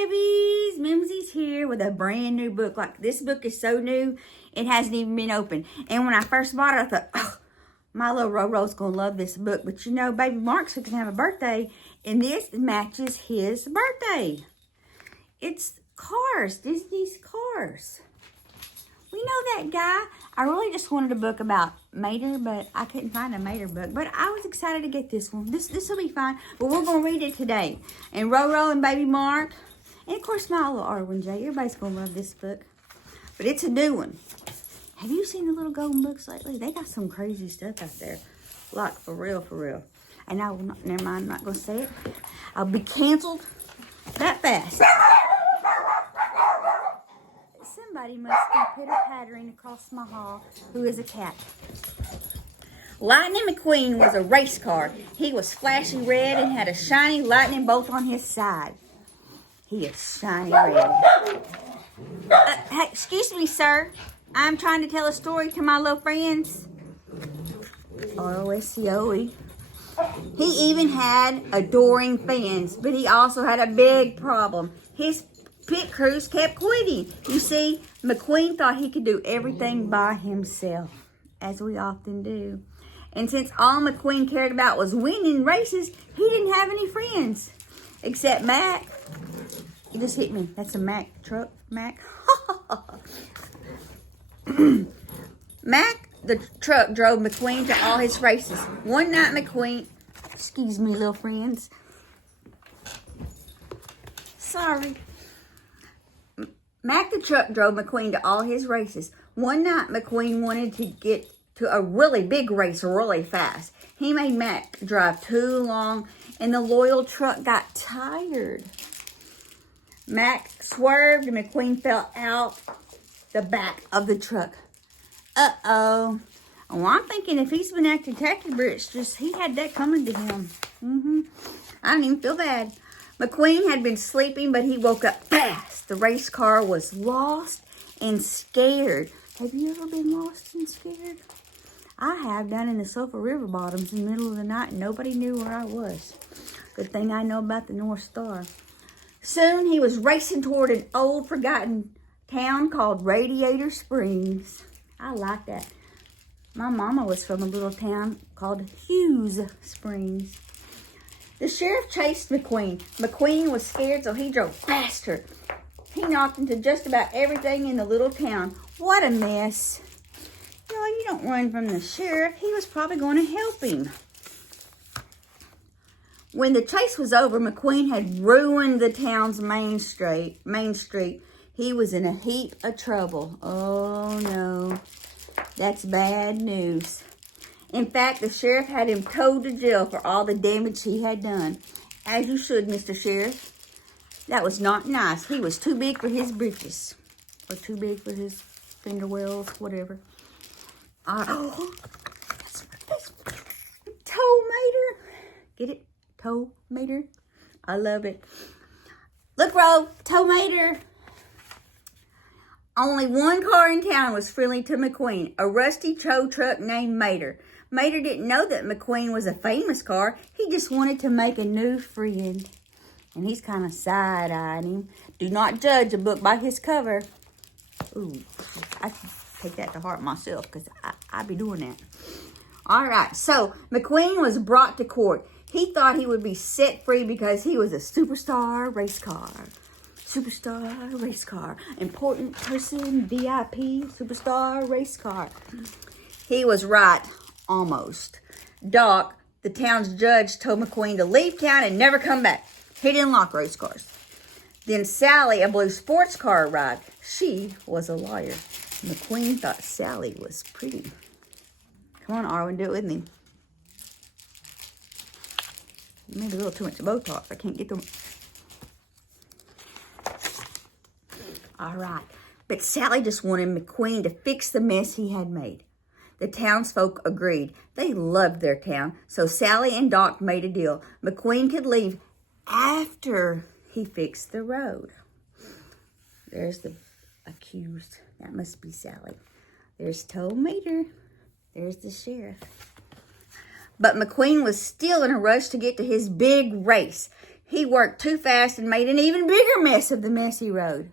babies, Mimzie's here with a brand new book. Like, this book is so new, it hasn't even been opened. And when I first bought it, I thought, oh, my little Roro's going to love this book. But you know, baby Mark's going to have a birthday, and this matches his birthday. It's Cars, Disney's Cars. We know that guy. I really just wanted a book about Mater, but I couldn't find a Mater book. But I was excited to get this one. This will be fine. But we're going to read it today. And Roro and baby Mark, and of course my little R1J. Everybody's going to love this book. But it's a new one. Have you seen the little golden books lately? They got some crazy stuff out there. Like, for real, for real. And I will not, never mind, I'm not going to say it. I'll be canceled that fast. Somebody must be pitter-pattering across my hall. Who is a cat? Lightning McQueen was a race car. He was flashy red and had a shiny lightning bolt on his side. He is shiny red. Hey, excuse me, sir. I'm trying to tell a story to my little friends. R-O-S-C-O-E. He even had adoring fans, but he also had a big problem. His pit crews kept quitting. You see, McQueen thought he could do everything by himself, as we often do. And since all McQueen cared about was winning races, he didn't have any friends. Except Mac. You just hit me. That's a Mac truck, Mac. Mac, the truck, drove McQueen to all his races. One night, McQueen, excuse me, little friends. Sorry. Mac the truck drove McQueen to all his races. One night, McQueen wanted to get to a really big race really fast. He made Mac drive too long, and the loyal truck got tired. Mac swerved, and McQueen fell out the back of the truck. Uh-oh. Oh, I'm thinking if he's been acting tacky, it's just he had that coming to him. I didn't even feel bad. McQueen had been sleeping, but he woke up fast. The race car was lost and scared. Have you ever been lost and scared? I have, down in the Sulphur River bottoms in the middle of the night, and nobody knew where I was. Good thing I know about the North Star. Soon he was racing toward an old forgotten town called Radiator Springs. I like that. My mama was from a little town called Hughes Springs. The sheriff chased McQueen. McQueen was scared, so he drove faster. He knocked into just about everything in the little town. What a mess. You know, you don't run from the sheriff. He was probably going to help him. When the chase was over, McQueen had ruined the town's main street. He was in a heap of trouble. Oh, no. That's bad news. In fact, the sheriff had him towed to jail for all the damage he had done. As you should, Mr. Sheriff. That was not nice. He was too big for his britches. Or too big for his finger wells, whatever. Oh, that's tow mater. Get it? Tow mater. I love it. Look, Ro, tow mater. Only one car in town was friendly to McQueen, a rusty tow truck named Mater. Mater didn't know that McQueen was a famous car. He just wanted to make a new friend. And he's kind of side-eyeing him. Do not judge a book by his cover. Ooh, I can take that to heart myself because I be doing that. All right, so McQueen was brought to court. He thought he would be set free because he was a superstar race car. Superstar race car. Important person, VIP, superstar race car. He was right, almost. Doc, the town's judge, told McQueen to leave town and never come back. He didn't like race cars. Then Sally, a blue sports car, arrived. She was a lawyer. McQueen thought Sally was pretty. Come on, Arwen, do it with me. Maybe a little too much Botox. I can't get them. All right. But Sally just wanted McQueen to fix the mess he had made. The townsfolk agreed. They loved their town. So Sally and Doc made a deal. McQueen could leave after he fixed the road. There's the accused. That must be Sally. There's Tow Mater. There's the sheriff. But McQueen was still in a rush to get to his big race. He worked too fast and made an even bigger mess of the messy road.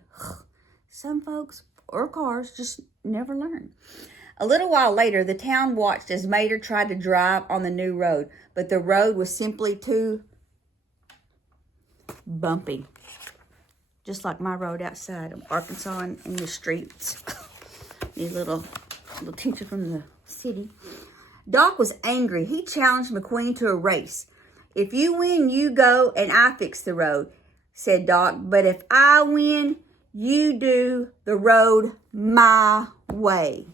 Some folks or cars just never learn. A little while later, the town watched as Mater tried to drive on the new road, but the road was simply too bumpy. Just like my road outside of Arkansas in the streets. These little teacher from the city. Doc was angry. He challenged McQueen to a race. If you win, you go and I fix the road, said Doc. But if I win, you do the road my way.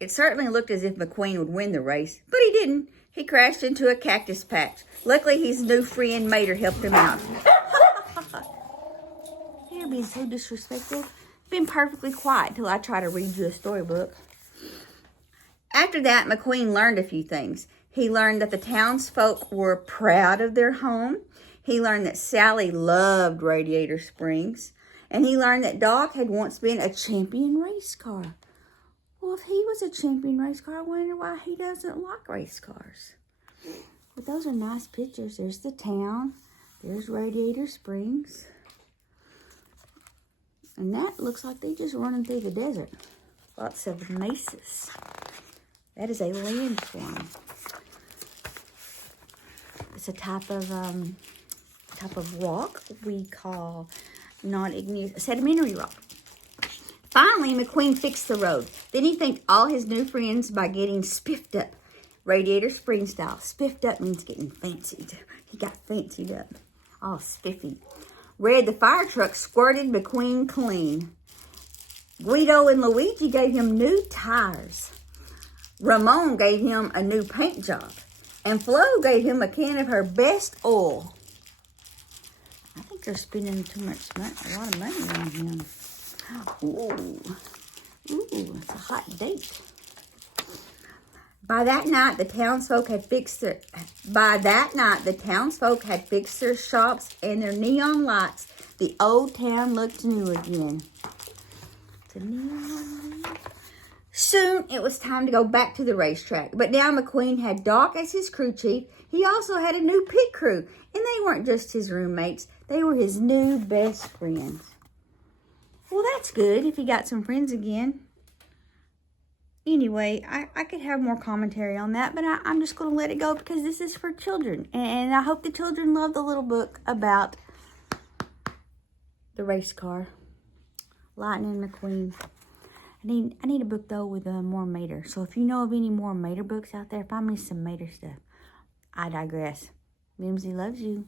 It certainly looked as if McQueen would win the race, but he didn't. He crashed into a cactus patch. Luckily, his new friend Mater helped him out. You're being so disrespectful. Been perfectly quiet till I try to read you a storybook. After that, McQueen learned a few things. He learned that the townsfolk were proud of their home. He learned that Sally loved Radiator Springs. And he learned that Doc had once been a champion race car. Well, if he was a champion race car, I wonder why he doesn't like race cars. But those are nice pictures. There's the town. There's Radiator Springs. And that looks like they're just running through the desert. Lots of mesas. That is a landform. It's a type of rock we call non-igneous sedimentary rock. Finally, McQueen fixed the road. Then he thanked all his new friends by getting spiffed up, Radiator Springs style. Spiffed up means getting fancied. He got fancied up, all spiffy. Red, the fire truck, squirted McQueen clean. Guido and Luigi gave him new tires. Ramon gave him a new paint job. And Flo gave him a can of her best oil. I think they're spending a lot of money on him. Ooh, it's a hot date. By that night, the townsfolk had fixed their shops and their neon lights. The old town looked new again. The neon light. Soon, it was time to go back to the racetrack. But now McQueen had Doc as his crew chief. He also had a new pit crew. And they weren't just his roommates. They were his new best friends. Well, that's good if he got some friends again. Anyway, I could have more commentary on that, but I'm just going to let it go because this is for children. And I hope the children love the little book about the race car. Lightning McQueen. I need a book, though, with more Mater. So if you know of any more Mater books out there, find me some Mater stuff. I digress. Mimzie loves you.